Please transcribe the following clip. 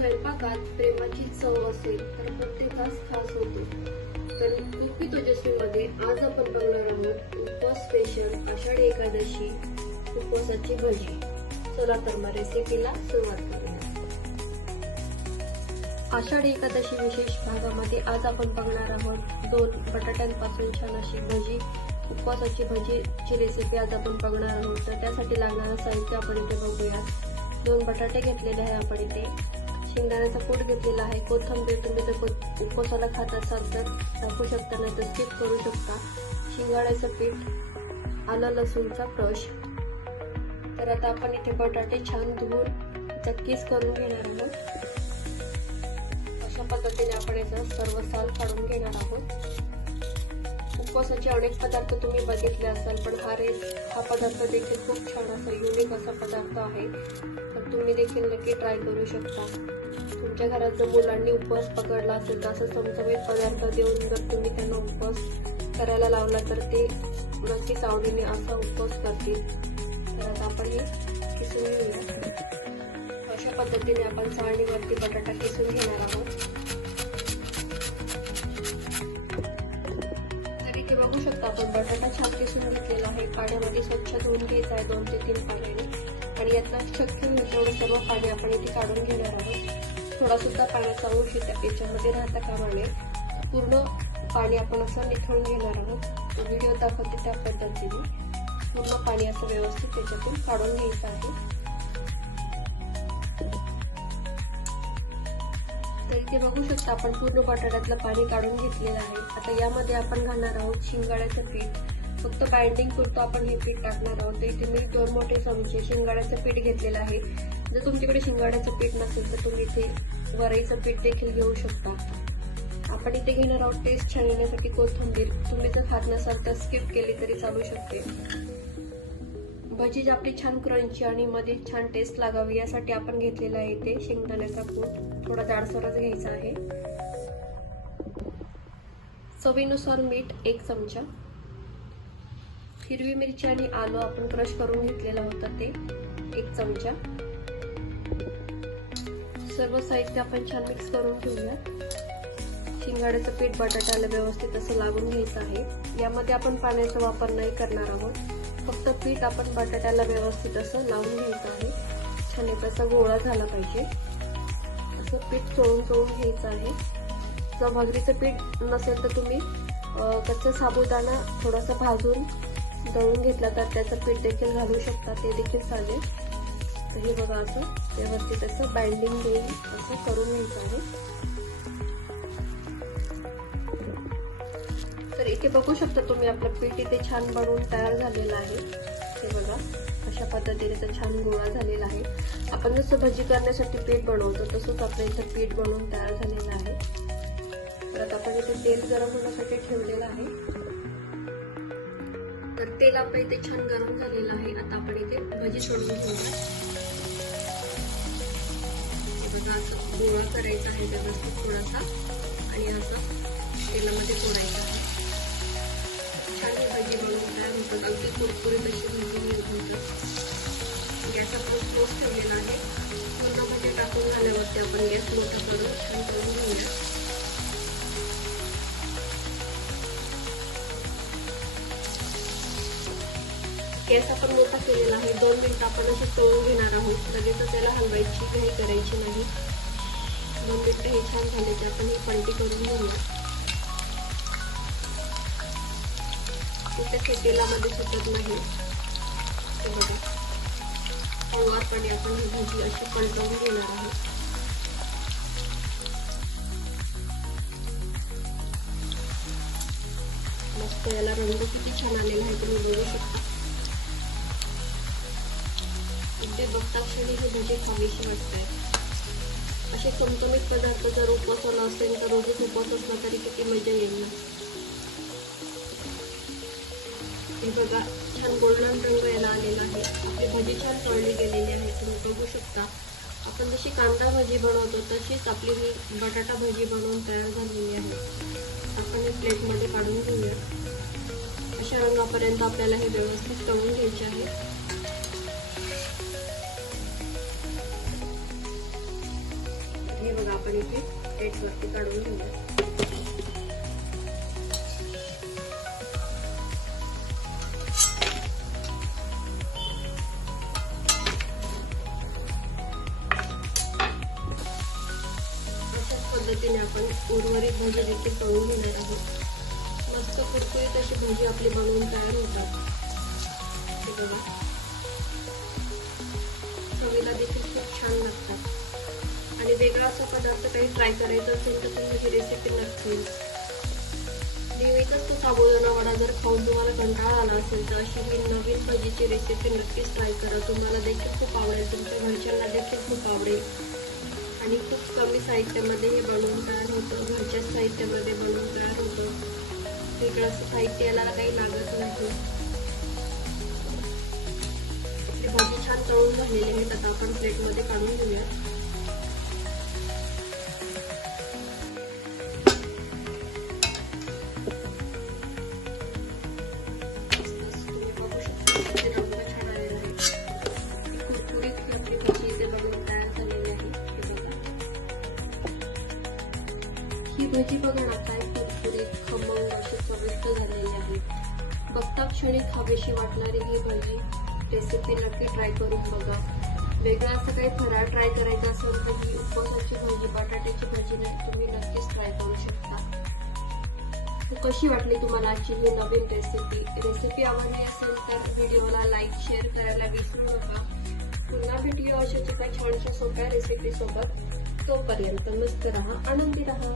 स्वयंपाकात प्रेमाची चव असेल तर प्रत्येकास खास होते. तर कुकी तेजस्वीमध्ये आज आपण बघणार आहोत उपवास स्पेशल आषाढी एकादशी उपवासाची भजी. चला तर मग रेसिपीला सुरुवात करूया. आषाढी एकादशी विशेष भागामध्ये आज आपण बघणार आहोत 2 बटाट्यांपासून छान अशी भजी, उपवासाची भजीची रेसिपी आज आपण बघणार आहोत. तर त्यासाठी लागणारं साहित्य आपण इथे बघूयात. 2 बटाटे घेतलेले आहे आपण इथे, शेंगदाण्याचा कूट घेतलेला आहे, कोथिंबीर तुम्ही जर उपवासाला खात असाल तर टाकू शकता, नाही तर स्किप करू शकता, शिंगाड्याचं पीठ, आलं लसूणचा क्रश. तर आता आपण इथे बटाटे छान धुवून त्याचा किस करून घेणार आहोत. अशा पद्धतीने आपण याचा सर्व साल काढून घेणार आहोत. उपवासाचे अनेक पदार्थ तुम्ही बघितले असाल, पण हा पदार्थ देखील खूप छान असा युनिक असा पदार्थ आहे. तर तुम्ही देखील नक्की ट्राय करू शकता. तुमच्या घरात जर मुलांनी उपवास पकडला असेल तर असं चमचमीत पदार्थ देऊन जर तुम्ही त्यांना उपवास करायला लावला तर ते नक्कीच आवडीने असा उपवास करतील. तर आता आपण हे किसून घेऊया. अशा पद्धतीने आपण चाळणीवरती बटाटा किसून घेणार आहोत. इथे बघू शकता आपण बटाटा छान किसून घेतलेला आहे. पाण्यामध्ये स्वच्छ धुवून घ्यायचा आहे 2 ते 3 पाण्याने, आणि यातलं शक्य होईल तेवढं सर्व पाणी आपण इथे काढून घेणार आहोत. थोडा सुद्धा पाण्याचा अंश याच्यामध्ये राहता कामा नये. पूर्ण पाणी आपण असं निथळून घेणार आहोत. तो व्हिडिओ दाखवते त्या पद्धतीने पूर्ण पाणी असं व्यवस्थित त्याच्यातून काढून घ्यायचं आहे. तर इथे बघू शकता आपण पूर्ण बटाट्यातलं पाणी काढून घेतलेलं आहे. आता यामध्ये आपण घालणार आहोत शिंगाड्याचं पीठ. फक्त बाइंडिंग पुरतं आपण हे पीठ टाकणार आहोत. तर इथे मी 2 मोठे चमचे शिंगाड्याचं पीठ घेतलेलं आहे. जर तुमच्याकडे शिंगाड्याचं पीठ नसेल तर तुम्ही इथे वरईचं पीठ देखील घेऊ शकता. आपण इथे घेणार आहोत टेस्ट छान येण्यासाठी कोथिंबीर. तुम्ही जर खात नसाल तर स्किप केली तरी चालू शकते. भजी आपली छान क्रंची आणि मध्ये छान टेस्ट लागावी यासाठी आपण घेतलेला आहे इथे शेंगदाण्याचा कूट. थोडा जाडसरच घ्यायचा आहे. चवीनुसार मीठ 1 चमचा. हिरवी मिरची आणि आलं आपण क्रश करून घेतलेलं होतं ते 1 चमचा. सर्व साहित्य आपण छान मिक्स करून घेऊया. शिंगाड्याचं पीठ बटाट्याला व्यवस्थित असं लागून घ्यायचं आहे. यामध्ये आपण पाण्याचा वापर नाही करणार आहोत. फक्त पीठ आपण बटाट्याला व्यवस्थित असं लावून घ्यायचं आहे. छान याचा गोळा झाला पाहिजे. असं पीठ चोळून घ्यायचं आहे. जर भाकरीचं पीठ नसेल तर तुम्ही कच्चा साबुदाणा थोडासा भाजून दळून घेतला तर त्याचं पीठ देखील घालू शकता, ते देखील चालेल. तर हे बघा असं व्यवस्थित असं बाइंडिंग देऊन असं करून घ्यायचं आहे. तर इथे बघू शकता तुम्ही आपलं पीठ इथे छान बनवून तयार झालेलं आहे. हे बघा अशा पद्धतीने तर छान गोळा झालेला आहे. आपण जसं भजी करण्यासाठी पीठ बनवतो तसंच आपलं इथे पीठ बनवून तयार झालेलं आहे. तर आता आपण इथे तेल गरम होण्यासाठी ठेवलेलं आहे. तर तेल आपलं इथे छान गरम झालेलं आहे. आता आपण इथे भजी सोडून घेऊया. बघा असं गोळा करायचा आहे व्यवस्थित थोडासा, आणि असं तेलामध्ये सोडायचं आहे. छान भजी बनवून तयार होतात. अगदी कुरकुरीत अशी भजी होतात. गॅस आपण क्लोज ठेवलेला आहे. पूर्णमध्ये टाकून झाल्यावरती आपण गॅस मोठा करून छान करून घेऊया. गॅस आपण मोठा केलेला आहे. 2 मिनिटं आपण असे तळून घेणार आहोत. लगेच त्याला हलवायची काही करायची नाही. 2 मिनिटं हे छान झाले की आपण ही पलटी करून घेऊया. कुठे तेलामध्ये सुटत नाही. हे बघा हळूवारपणे आपण ही भजी अशी पलटवून घेणार आहोत. मस्त याला रंग किती छान आलेला आहे तुम्ही बघू शकता. इथे बघता क्षणी ही भजी खावीशी वाटते. असे चमचमीत पदार्थ जर उपवासाला असेल तर रोजच उपवास असला तरी किती मजा येईल ना. हे बघा छान गोल्डन रंग याला आलेला आहे. आपली भजी छान तळली गेलेली आहे. तुम्ही बघू शकता आपण जशी कांदा भजी बनवतो तशीच आपली ही बटाटा भजी बनवून तयार झालेली आहे. आपण हे प्लेटमध्ये काढून घेऊया. अशा रंगापर्यंत आपल्याला हे व्यवस्थित तळून घ्यायचे आहे. आपण इथे प्लेटवरती काढून घेऊया. पद्धतीने आपण उर्वरित भाजी देखील तळून घेणार आहोत. मस्त कुरकुरीत अशी भाजी आपली बनवून तयार होतात. चवीला देखील खूप छान लागतात. आणि वेगळा असा पदार्थ काही ट्राय करायचा असेल तर तुम्ही ही रेसिपी नक्कीच. नेहमीच तो साबुदाणा वडा जर खाऊन तुम्हाला कंटाळा आला असेल तर अशी ही नवीन भाजीची रेसिपी नक्कीच ट्राय करा. तुम्हाला देखील खूप आवडेल, तुमच्या घरच्यांना देखील खूप आवडेल. आणि खूप कमी साहित्यामध्ये हे बनवून तयार होतं. घरच्या साहित्यामध्ये बनवून तयार होतं. वेगळं असं साहित्य याला काही लागत नाही. ही भाजी छान तळून झालेली आहे. आता आपण प्लेटमध्ये काढून घेऊया. तुम्ही बघू शकता किती रंग छान आलेला आहे. कुरकुरीत आपली भाजी इथे बनवून तयार झालेली आहे. ही भाजी बघा ना, काय कुरकुरीत खमंग अशी चविष्ट झालेली आहे. बघता क्षणी खावीशी वाटणारी ही भाजी रेसिपी नक्की ट्राय करून बघा. वेगळं असं काही फराळ ट्राय करायचं असेल तर ही उपवासाची भाजी, बटाट्याची भाजी तुम्ही नक्कीच ट्राय करू शकता. कशी वाटली तुम्हाला आजची ही नवीन रेसिपी आवडली असेल तर व्हिडिओला लाईक शेअर करायला विसरू नका. पुन्हा भेटूया अशाच एका छानशा सोप्या रेसिपी सोबत. तोपर्यंत मस्त रहा, आनंदी रहा.